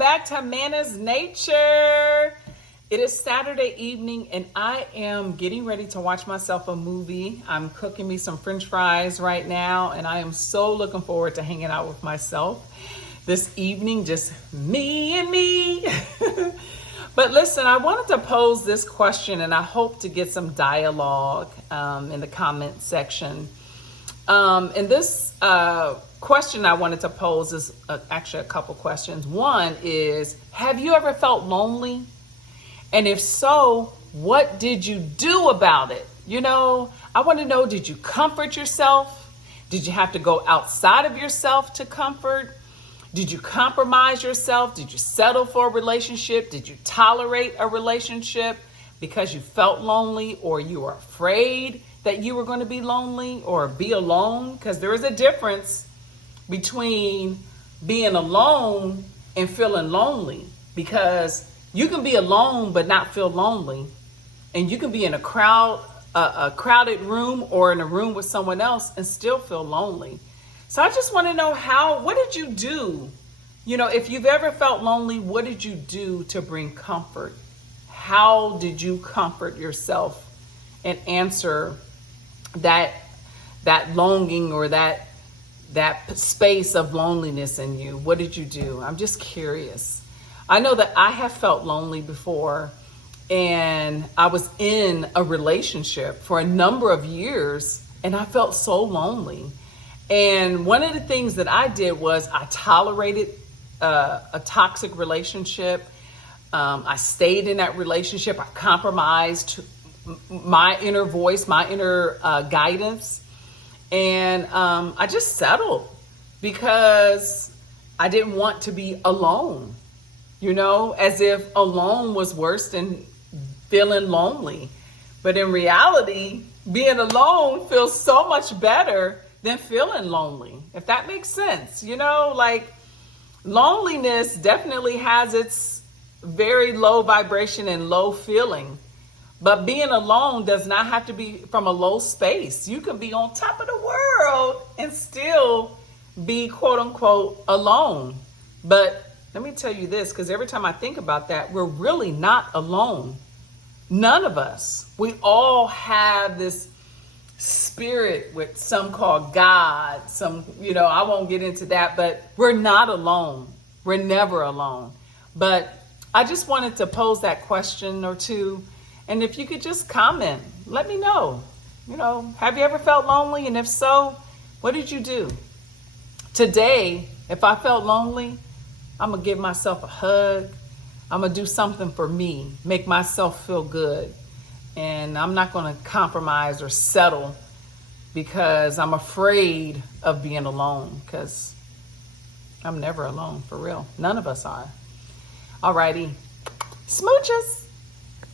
back to Mana's Nature. It is Saturday evening and I am getting ready to watch myself a movie. I'm cooking me some French fries right now and I am so looking forward to hanging out with myself this evening, just me and me. But listen, I wanted to pose this question and I hope to get some dialogue in the comment section. And this question I wanted to pose is actually a couple questions. One is, have you ever felt lonely? And if so, what did you do about it? You know, I want to know, did you comfort yourself? Did you have to go outside of yourself to comfort? Did you compromise yourself? Did you settle for a relationship? Did you tolerate a relationship because you felt lonely or you were afraid that you were going to be lonely or be alone? Because there is a difference between being alone and feeling lonely, because you can be alone but not feel lonely, and you can be in a crowded room or in a room with someone else and still feel lonely. So I just want to know what did you do? You know, if you've ever felt lonely, what did you do to bring comfort? How did you comfort yourself and answer that longing or that space of loneliness in you? What did you do? I'm just curious. I know that I have felt lonely before, and I was in a relationship for a number of years and I felt so lonely. And one of the things that I did was I tolerated a toxic relationship. I stayed in that relationship. I compromised my inner voice, my inner guidance. And I just settled because I didn't want to be alone, you know, as if alone was worse than feeling lonely. But in reality, being alone feels so much better than feeling lonely, if that makes sense. You know, like, loneliness definitely has its very low vibration and low feeling. But being alone does not have to be from a low space. You can be on top of the world and still be quote unquote alone. But let me tell you this, because every time I think about that, we're really not alone. None of us. We all have this spirit, with some call God, some, you know, I won't get into that, but we're not alone. We're never alone. But I just wanted to pose that question or two. And if you could just comment, let me know, you know, have you ever felt lonely? And if so, what did you do? Today, if I felt lonely, I'm going to give myself a hug. I'm going to do something for me, make myself feel good. And I'm not going to compromise or settle because I'm afraid of being alone, because I'm never alone, for real. None of us are. Alrighty. Smooches.